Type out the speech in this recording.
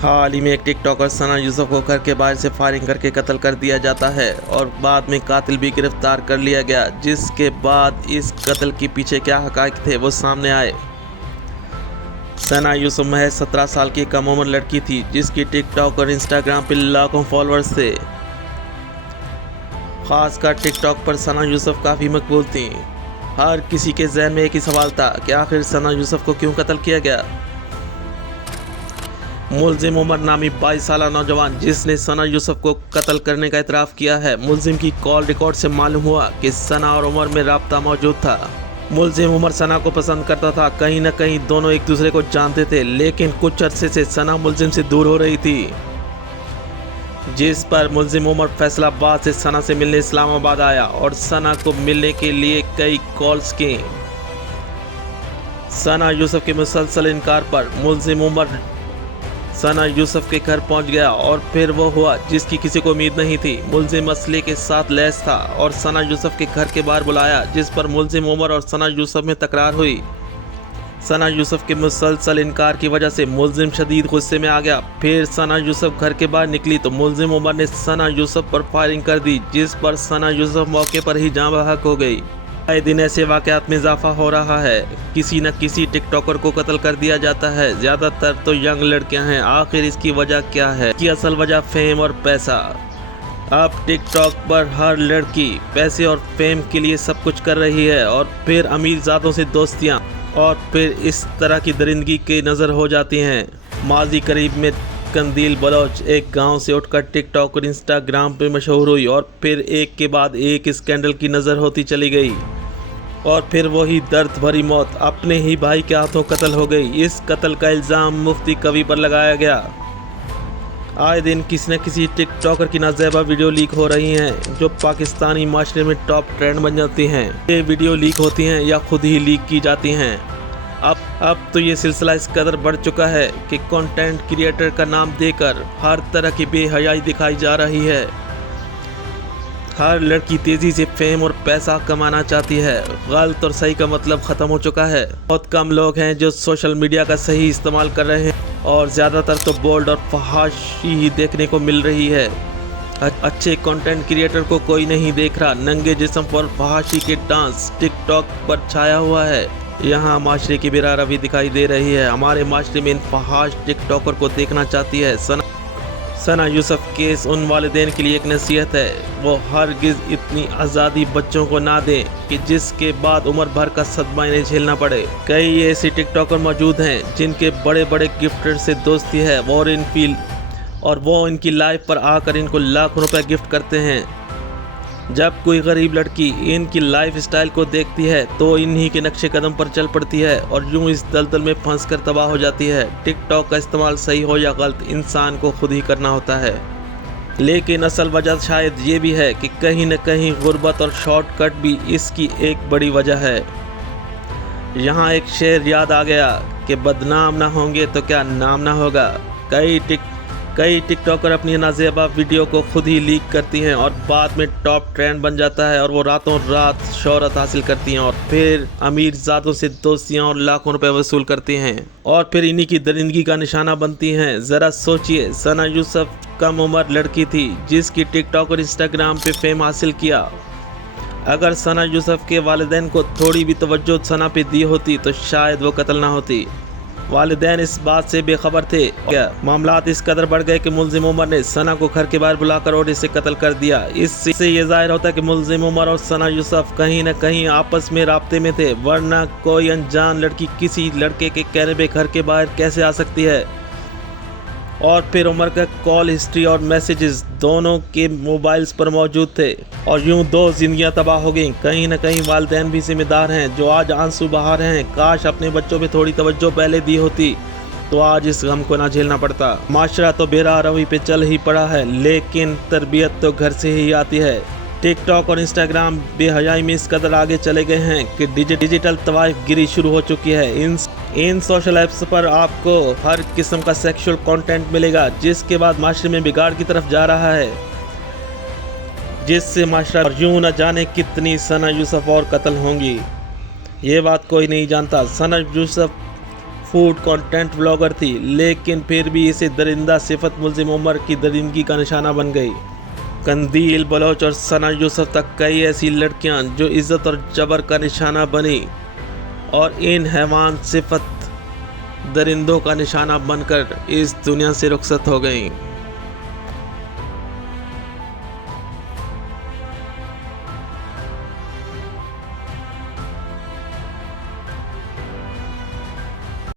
हाल ही में एक टिकटॉकर सना यूसुफ को घर के बाहर से फायरिंग करके कत्ल कर दिया जाता है और बाद में कातिल भी गिरफ्तार कर लिया गया, जिसके बाद इस कत्ल के पीछे क्या हकायक थे वो सामने आए। सना यूसुफ महज 17 साल की कम उम्र लड़की थी जिसकी टिकटॉक और इंस्टाग्राम पर लाखों फॉलोअर्स थे। खासकर टिकटॉक पर सना यूसुफ काफ़ी मकबूल थी। हर किसी के जहन में एक ही सवाल था कि आखिर सना यूसुफ को क्यों कत्ल किया गया। मुलजिम उमर नामी 22 साल नौजवान जिसने सना यूसुफ को कत्ल करने का इतराफ़ किया है। मुलजिम की कॉल रिकॉर्ड से मालूम हुआ कि सना और उमर में राब्ता मौजूद था। मुलजिम उमर सना को पसंद करता था, कहीं न कहीं दोनों एक दूसरे को जानते थे, लेकिन कुछ अरसे से सना मुलजिम से दूर हो रही थी, जिस पर मुलजिम उमर फैसलाबाद से सना से मिलने इस्लामाबाद आया और सना को मिलने के लिए कई कॉल्स की। सना यूसुफ के मुसलसल इनकार पर मुलजिम उमर सना यूसुफ के घर पहुंच गया और फिर वो हुआ जिसकी किसी को उम्मीद नहीं थी। मुलजिम असले के साथ लैस था और सना यूसुफ के घर के बाहर बुलाया, जिस पर मुलजिम उमर और सना यूसुफ में तकरार हुई। सना यूसुफ के मुसलसल इनकार की वजह से मुलजिम शदीद गुस्से में आ गया। फिर सना यूसुफ घर के बाहर निकली तो मुलजिम उमर ने सना यूसुफ पर फायरिंग कर दी, जिस पर सना यूसुफ मौके पर ही जाँ बहक हो गई। आए दिन ऐसे वाक़यात में इजाफा हो रहा है, किसी न किसी टिकटॉकर को कत्ल कर दिया जाता है। ज़्यादातर तो यंग लड़कियां हैं। आखिर इसकी वजह क्या है? कि असल वजह फेम और पैसा। अब टिकटॉक पर हर लड़की पैसे और फेम के लिए सब कुछ कर रही है और फिर अमीरजादों से दोस्तियां और फिर इस तरह की दरिंदगी की नज़र हो जाती हैं। माजी करीब में कंदील बलोच एक गांव से उठकर टिकटॉक और इंस्टाग्राम पे मशहूर हुई और फिर एक के बाद एक स्कैंडल की नज़र होती चली गई और फिर वही दर्द भरी मौत, अपने ही भाई के हाथों कत्ल हो गई। इस कत्ल का इल्ज़ाम मुफ्ती कवि पर लगाया गया। आए दिन किसी न किसी टिकटॉकर की नाज़ेबा वीडियो लीक हो रही हैं जो पाकिस्तानी माशरे में टॉप ट्रेंड बन जाती हैं। ये वीडियो लीक होती हैं या खुद ही लीक की जाती हैं। अब तो ये सिलसिला इस कदर बढ़ चुका है कि कंटेंट क्रिएटर का नाम देकर हर तरह की बेहयाई दिखाई जा रही है। हर लड़की तेज़ी से फेम और पैसा कमाना चाहती है। गलत और सही का मतलब ख़त्म हो चुका है। बहुत कम लोग हैं जो सोशल मीडिया का सही इस्तेमाल कर रहे हैं और ज़्यादातर तो बोल्ड और फहाशी ही देखने को मिल रही है। अच्छे कंटेंट क्रिएटर को कोई नहीं देख रहा। नंगे जिस्म पर फहाशी के डांस टिकटॉक पर छाया हुआ है। यहाँ माशरे की बेरारवी दिखाई दे रही है। हमारे माशरे में इन फहाश टिकटॉकर को देखना चाहती है। सना यूसुफ केस उन वालिदैन के लिए एक नसीहत है, वो हरगिज़ इतनी आज़ादी बच्चों को ना दें कि जिसके बाद उम्र भर का सदमा इन्हें झेलना पड़े। कई ऐसे टिकटॉकर मौजूद हैं जिनके बड़े बड़े गिफ्टर से दोस्ती है और वो इनकी लाइफ पर आकर इनको लाखों रुपए गिफ्ट करते हैं। जब कोई गरीब लड़की इनकी लाइफ स्टाइल को देखती है तो इन्हीं के नक्शे कदम पर चल पड़ती है और यूं इस दलदल में फंस कर तबाह हो जाती है। टिकटॉक का इस्तेमाल सही हो या गलत इंसान को खुद ही करना होता है, लेकिन असल वजह शायद ये भी है कि कहीं न कहीं गुर्बत और शॉर्टकट भी इसकी एक बड़ी वजह है। यहाँ एक शेर याद आ गया कि बदनाम ना होंगे तो क्या नाम ना होगा। कई टिकटॉकर अपनी नाज़ेबा वीडियो को खुद ही लीक करती हैं और बाद में टॉप ट्रेंड बन जाता है और वो रातों रात शोहरत हासिल करती हैं और फिर अमीर ज़ादों से दोस्तियां और लाखों रुपए वसूल करती हैं और फिर इन्हीं की दरिंदगी का निशाना बनती हैं। ज़रा सोचिए, सना यूसुफ कम उम्र लड़की थी जिसकी टिकटॉक और इंस्टाग्राम पे फेम हासिल किया। अगर सना यूसुफ के वालिदैन को थोड़ी भी तवज्जो सना पे दी होती तो शायद वो कत्ल ना होती। वालिदैन इस बात से बेखबर थे। मामलात इस कदर बढ़ गए कि मुलजिम उमर ने सना को घर के बाहर बुलाकर और इसे कत्ल कर दिया। इससे ये जाहिर होता है कि मुलजिम उमर और सना यूसुफ कहीं न कहीं आपस में राब्ते में थे, वरना कोई अनजान लड़की किसी लड़के के कहने पे घर के बाहर कैसे आ सकती है। और फिर उमर का कॉल हिस्ट्री और मैसेजेस दोनों के मोबाइल्स पर मौजूद थे और यूं दो जिंदगियां तबाह हो गईं। कहीं न कहीं वालिदैन भी जिम्मेदार हैं जो आज आंसू बहा रहे हैं। काश अपने बच्चों पे थोड़ी तवज्जो पहले दी होती तो आज इस गम को ना झेलना पड़ता। माशरा तो बेरारवी पे चल ही पड़ा है, लेकिन तरबियत तो घर से ही आती है। टिकटॉक और इंस्टाग्राम बेहयाई में इस कदर आगे चले गए हैं कि डिजिटल तवाइफ गिरी शुरू हो चुकी है। इन सोशल ऐप्स पर आपको हर किस्म का सेक्सुअल कंटेंट मिलेगा, जिसके बाद माशरे में बिगाड़ की तरफ जा रहा है, जिससे माशरा यूं न जाने कितनी सना यूसुफ और कत्ल होंगी। ये बात कोई नहीं जानता। सना यूसुफ फूड कंटेंट ब्लॉगर थी, लेकिन फिर भी इसे दरिंदा सिफत मुल्जिम उमर की दरिंदगी का निशाना बन गई। कंदील बलोच और सना यूसुफ तक कई ऐसी लड़कियां जो इज्जत और जबर का निशाना बनी और इन हैवान सिफत दरिंदों का निशाना बनकर इस दुनिया से रुखसत हो गईं।